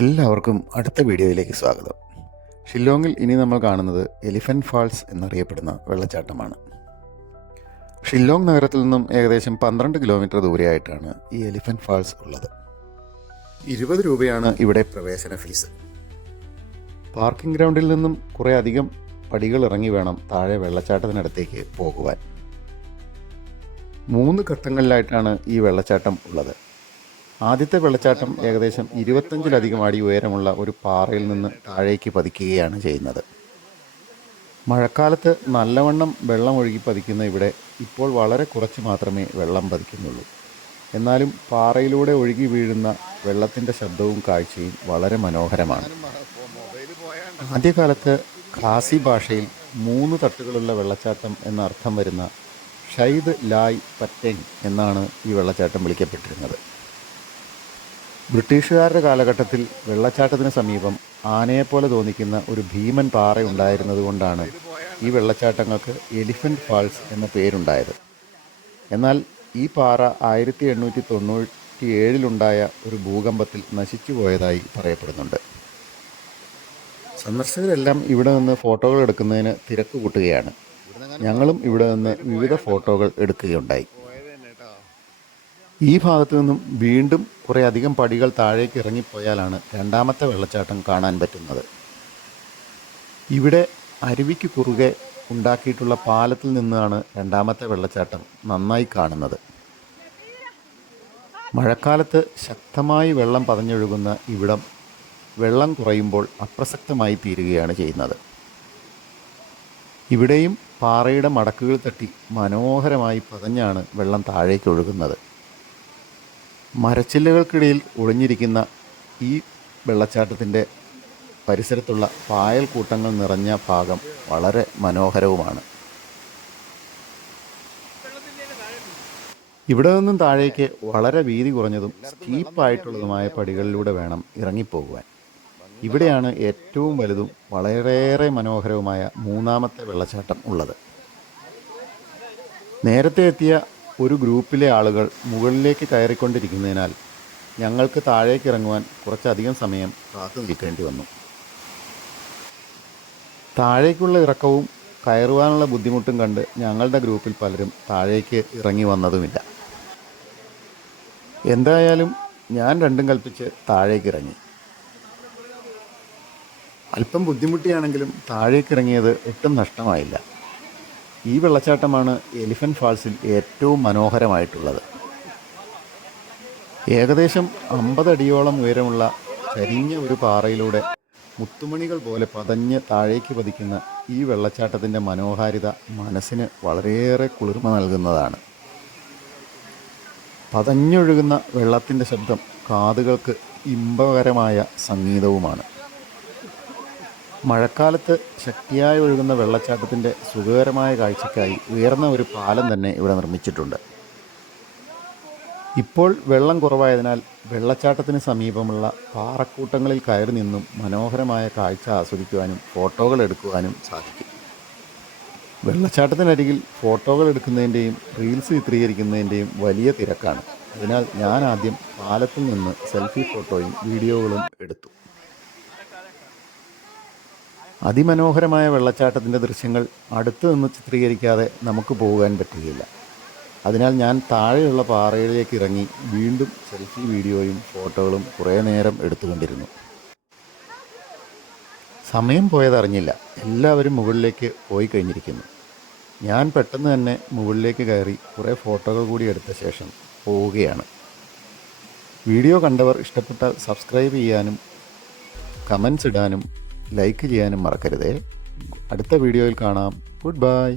എല്ലാവർക്കും അടുത്ത വീഡിയോയിലേക്ക് സ്വാഗതം. ഷില്ലോങ്ങിൽ ഇനി നമ്മൾ കാണുന്നത് എലിഫൻറ്റ് ഫാൾസ് എന്നറിയപ്പെടുന്ന വെള്ളച്ചാട്ടമാണ്. ഷില്ലോങ് നഗരത്തിൽ നിന്നും ഏകദേശം 12 കിലോമീറ്റർ ദൂരെയായിട്ടാണ് ഈ എലിഫൻറ്റ് ഫാൾസ് ഉള്ളത്. 20 രൂപയാണ് ഇവിടെ പ്രവേശന ഫീസ്. പാർക്കിംഗ് ഗ്രൗണ്ടിൽ നിന്നും കുറേ അധികം പടികൾ ഇറങ്ങി വേണം താഴെ വെള്ളച്ചാട്ടത്തിനടുത്തേക്ക് പോകുവാൻ. 3 ഘട്ടങ്ങളിലായിട്ടാണ് ഈ വെള്ളച്ചാട്ടം ഉള്ളത്. ആദ്യത്തെ വെള്ളച്ചാട്ടം ഏകദേശം 25-ലധികം അടി ഉയരമുള്ള ഒരു പാറയിൽ നിന്ന് താഴേക്ക് പതിക്കുകയാണ് ചെയ്യുന്നത്. മഴക്കാലത്ത് നല്ലവണ്ണം വെള്ളം ഒഴുകി പതിക്കുന്ന ഇവിടെ ഇപ്പോൾ വളരെ കുറച്ച് മാത്രമേ വെള്ളം പതിക്കുന്നുള്ളൂ. എന്നാലും പാറയിലൂടെ ഒഴുകി വീഴുന്ന വെള്ളത്തിൻ്റെ ശബ്ദവും കാഴ്ചയും വളരെ മനോഹരമാണ്. ആദ്യകാലത്ത് ഖാസി ഭാഷയിൽ 3 തട്ടുകളുള്ള വെള്ളച്ചാട്ടം എന്നർത്ഥം വരുന്ന ഷൈദ് ലായ് പറ്റെങ് എന്നാണ് ഈ വെള്ളച്ചാട്ടം വിളിക്കപ്പെട്ടിരുന്നത്. ബ്രിട്ടീഷുകാരുടെ കാലഘട്ടത്തിൽ വെള്ളച്ചാട്ടത്തിന് സമീപം ആനയെപ്പോലെ തോന്നിക്കുന്ന ഒരു ഭീമൻ പാറ ഉണ്ടായിരുന്നതുകൊണ്ടാണ് ഈ വെള്ളച്ചാട്ടങ്ങൾക്ക് എലിഫൻറ്റ് ഫാൾസ് എന്ന പേരുണ്ടായത്. എന്നാൽ ഈ പാറ 1897-ലുണ്ടായ ഒരു ഭൂകമ്പത്തിൽ നശിച്ചു പോയതായി പറയപ്പെടുന്നുണ്ട്. സന്ദർശകരെല്ലാം ഇവിടെ നിന്ന് ഫോട്ടോകൾ എടുക്കുന്നതിന് തിരക്ക് കൂട്ടുകയാണ്. ഞങ്ങളും ഇവിടെ നിന്ന് വിവിധ ഫോട്ടോകൾ എടുക്കുകയുണ്ടായി. ഈ ഭാഗത്തു നിന്നും വീണ്ടും കുറേ അധികം പടികൾ താഴേക്ക് ഇറങ്ങിപ്പോയാലാണ് രണ്ടാമത്തെ വെള്ളച്ചാട്ടം കാണാൻ പറ്റുന്നത്. ഇവിടെ അരുവിക്ക് കുറുകെ ഉണ്ടാക്കിയിട്ടുള്ള പാലത്തിൽ നിന്നാണ് രണ്ടാമത്തെ വെള്ളച്ചാട്ടം നന്നായി കാണുന്നത്. മഴക്കാലത്ത് ശക്തമായി വെള്ളം പതഞ്ഞൊഴുകുന്ന ഇവിടം വെള്ളം കുറയുമ്പോൾ അപ്രസക്തമായി തീരുകയാണ് ചെയ്യുന്നത്. ഇവിടെയും പാറയുടെ മടക്കുകൾ തട്ടി മനോഹരമായി പതഞ്ഞാണ് വെള്ളം താഴേക്ക് ഒഴുകുന്നത്. മരച്ചില്ലകൾക്കിടയിൽ ഒളിഞ്ഞിരിക്കുന്ന ഈ വെള്ളച്ചാട്ടത്തിൻ്റെ പരിസരത്തുള്ള പായൽ കൂട്ടങ്ങൾ നിറഞ്ഞ ഭാഗം വളരെ മനോഹരവുമാണ്. ഇവിടെ നിന്നും താഴേക്ക് വളരെ വീതി കുറഞ്ഞതും സ്റ്റീപ്പായിട്ടുള്ളതുമായ പടികളിലൂടെ വേണം ഇറങ്ങിപ്പോകുവാൻ. ഇവിടെയാണ് ഏറ്റവും വലുതും വളരെയേറെ മനോഹരവുമായ 3ാമത്തെ വെള്ളച്ചാട്ടം ഉള്ളത്. നേരത്തെ എത്തിയ ഒരു ഗ്രൂപ്പിലെ ആളുകൾ മുകളിലേക്ക് കയറിക്കൊണ്ടിരിക്കുന്നതിനാൽ ഞങ്ങൾക്ക് താഴേക്ക് ഇറങ്ങുവാൻ കുറച്ചധികം സമയം കാത്തു നിൽക്കേണ്ടി വന്നു. താഴേക്കുള്ള ഇറക്കവും കയറുവാനുള്ള ബുദ്ധിമുട്ടും കണ്ട് ഞങ്ങളുടെ ഗ്രൂപ്പിൽ പലരും താഴേക്ക് ഇറങ്ങി വന്നതുമില്ല. എന്തായാലും ഞാൻ രണ്ടും കൽപ്പിച്ച് താഴേക്ക് ഇറങ്ങി. അല്പം ബുദ്ധിമുട്ടിയാണെങ്കിലും താഴേക്ക് ഇറങ്ങിയത് ഒട്ടും നഷ്ടമായില്ല. ഈ വെള്ളച്ചാട്ടമാണ് എലിഫൻറ്റ് ഫാൾസിൽ ഏറ്റവും മനോഹരമായിട്ടുള്ളത്. ഏകദേശം 50 അടിയോളം ഉയരമുള്ള ചരിഞ്ഞ ഒരു പാറയിലൂടെ മുത്തുമണികൾ പോലെ പതഞ്ഞ് താഴേക്ക് പതിക്കുന്ന ഈ വെള്ളച്ചാട്ടത്തിൻ്റെ മനോഹാരിത മനസ്സിന് വളരെയേറെ കുളിർമ നൽകുന്നതാണ്. പതഞ്ഞൊഴുകുന്ന വെള്ളത്തിൻ്റെ ശബ്ദം കാതുകൾക്ക് ഇമ്പകരമായ സംഗീതവുമാണ്. മഴക്കാലത്ത് ശക്തിയായി ഒഴുകുന്ന വെള്ളച്ചാട്ടത്തിൻ്റെ സുഖകരമായ കാഴ്ചയ്ക്കായി ഉയർന്ന ഒരു പാലം തന്നെ ഇവിടെ നിർമ്മിച്ചിട്ടുണ്ട്. ഇപ്പോൾ വെള്ളം കുറവായതിനാൽ വെള്ളച്ചാട്ടത്തിന് സമീപമുള്ള പാറക്കൂട്ടങ്ങളിൽ കയറി നിന്നും മനോഹരമായ കാഴ്ച ആസ്വദിക്കുവാനും ഫോട്ടോകൾ എടുക്കുവാനും സാധിക്കും. വെള്ളച്ചാട്ടത്തിനരികിൽ ഫോട്ടോകൾ എടുക്കുന്നതിൻ്റെയും റീൽസ് ചിത്രീകരിക്കുന്നതിൻ്റെയും വലിയ തിരക്കാണ്. അതിനാൽ ഞാൻ ആദ്യം പാലത്തിൽ നിന്ന് സെൽഫി ഫോട്ടോയും വീഡിയോകളും എടുത്തു. അതിമനോഹരമായ വെള്ളച്ചാട്ടത്തിൻ്റെ ദൃശ്യങ്ങൾ അടുത്തു നിന്ന് ചിത്രീകരിക്കാതെ നമുക്ക് പോകാൻ പറ്റുകയില്ല. അതിനാൽ ഞാൻ താഴെയുള്ള പാറയിലേക്ക് ഇറങ്ങി വീണ്ടും സെൽഫി വീഡിയോയും ഫോട്ടോകളും കുറേ നേരം എടുത്തുകൊണ്ടിരുന്നു. സമയം പോയതറിഞ്ഞില്ല. എല്ലാവരും മുകളിലേക്ക് പോയി കഴിഞ്ഞിരിക്കുന്നു. ഞാൻ പെട്ടെന്ന് തന്നെ മുകളിലേക്ക് കയറി കുറേ ഫോട്ടോകൾ കൂടി എടുത്ത ശേഷം പോവുകയാണ്. വീഡിയോ കണ്ടവർ ഇഷ്ടപ്പെട്ടാൽ സബ്സ്ക്രൈബ് ചെയ്യാനും കമൻസ് ഇടാനും ലൈക്ക് ചെയ്യാനും മറക്കരുതേ. അടുത്ത വീഡിയോയിൽ കാണാം. Good bye.